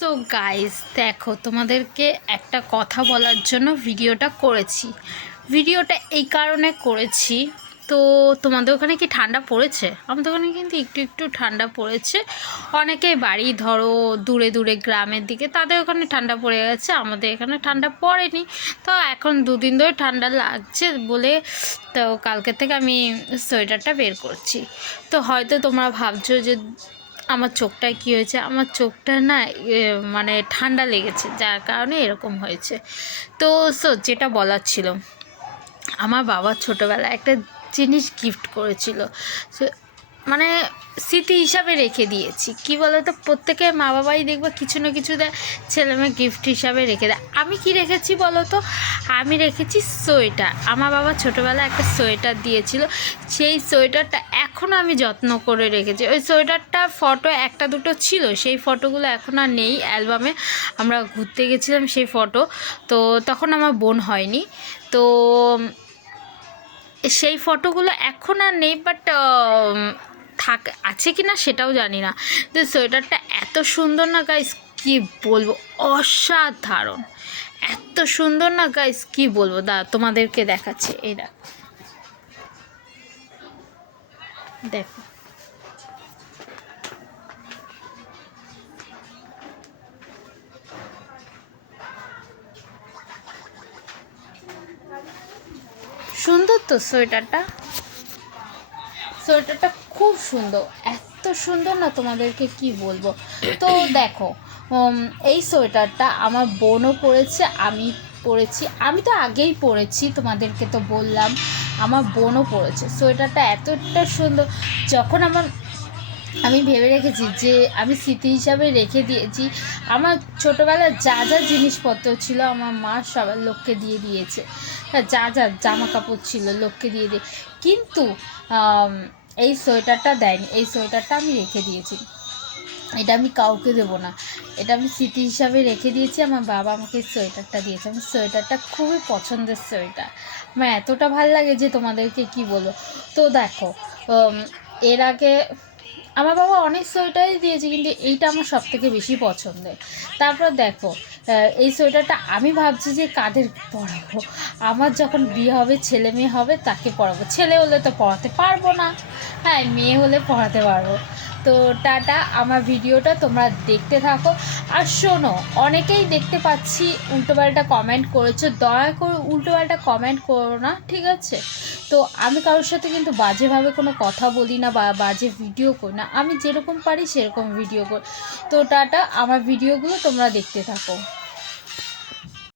So guys দেখো, তোমাদেরকে একটা কথা বলার জন্য ভিডিওটা করেছি। ভিডিওটা এই কারণে করেছি, তো তোমাদের ওখানে কি ঠান্ডা পড়েছে? আমাদের ওখানে কিন্তু একটু একটু ঠান্ডা পড়েছে। অনেকেই বাড়ি ধরো দূরে দূরে গ্রামের দিকে, তাদের ওখানে ঠান্ডা পড়ে গেছে, আমাদের এখানে ঠান্ডা পড়েনি। তো এখন দুদিন ধরে ঠান্ডা লাগছে বলে তো কালকে থেকে আমি সোয়েটারটা বের করছি। তো হয়তো তোমরা ভাবছ যে আমার চোখটায় কী হয়েছে? আমার চোখটা না মানে ঠান্ডা লেগেছে, যার কারণে এরকম হয়েছে। তো, সো, যেটা বলার ছিল, আমার বাবা ছোটোবেলায় একটা জিনিস গিফট করেছিল। মানে স্মৃতি হিসাবে রেখে দিয়েছি। কি বলতো? প্রত্যেকে মা বাবাই দেখবে কিছু না কিছু দেয়, ছেলে মেয়ে গিফট হিসাবে রেখে দেয়। আমি কি রেখেছি বলো তো আমি রেখেছি সোয়েটার। আমার বাবা ছোটোবেলায় একটা সোয়েটার দিয়েছিল। সেই সোয়েটারটা এখনও আমি যত্ন করে রেখেছি। ওই সোয়েটারটা ফটো একটা দুটো ছিল, সেই ফটোগুলো এখন আর নেই। অ্যালবামে আমরা ঘুরতে গেছিলাম সেই ফটো। তো তখন আমার বোন হয়নি। তো সেই ফটোগুলো এখন আর নেই বাট থাক, আছে কি না সেটাও জানি না। তো সোয়েটারটা এত সুন্দর না গাইস কি বলব? অসাধারণ। এত সুন্দর না গাইস কি বলব? দা, তোমাদেরকে দেখাচ্ছে। এই দেখো। দেখো। সুন্দর তো সোয়েটারটা। সোয়েটারটা খুব সুন্দর। এত সুন্দর না তোমাদেরকে কি বলব? তো দেখো এই সোয়েটারটা আমার বোনও পরেছে, আমি পরেছি। আমি তো আগেই পরেছি, তোমাদেরকে তো বললাম। আমার বোনও পরেছে সোয়েটারটা এতটা সুন্দর। যখন আমার, আমি ভেবে রেখেছি যে, আমি স্মৃতি হিসাবে রেখে দিয়েছি, আমার ছোটোবেলায় যা যা জিনিসপত্র ছিল, আমার মা সবার লোককে দিয়ে দিয়েছে। যা যা জামা কাপড় ছিল, লোককে দিয়ে দিয়ে। কিন্তু এই সোয়েটারটা দেয়নি। এই সোয়েটারটা আমি রেখে দিয়েছি। এটা আমি কাউকে দেবো না। এটা আমি স্মৃতি হিসাবে রেখে দিয়েছি। আমার বাবা আমাকে সোয়েটারটা দিয়েছে। আমি সোয়েটারটা খুবই পছন্দের সোয়েটার। আমার এতটা ভালো লাগে যে তোমাদেরকে কি বলব? তো দেখো এর আগে আমার বাবা অনেক সোয়েটারই দিয়েছে, কিন্তু এইটা আমার সব থেকে বেশি পছন্দের। তারপর দেখো এই সোয়েটারটা আমি ভাবছি যে কাদের পরাবো? আমার যখন বিয়ে হবে, ছেলে মেয়ে হবে, তাকে পরাবো। ছেলে হলে তো পড়াতে পারব না। হ্যাঁ মেয়ে হলে পড়াতে পারব। তো টাটা, আমার ভিডিওটা তোমরা দেখতে থাকো। আর শোনো, অনেকেই দেখতে পাচ্ছি উল্টোপাল্টা কমেন্ট করেছ। দয়া করে উল্টোপাল্টা কমেন্ট করো না, ঠিক আছে? তো আমি কারোর সাথে কিন্তু বাজেভাবে কোনো কথা বলি না বা বাজে ভিডিও করি না। আমি যেরকম পারি সেরকম ভিডিও করি। তো টাটা, আমার ভিডিওগুলো তোমরা দেখতে থাকো।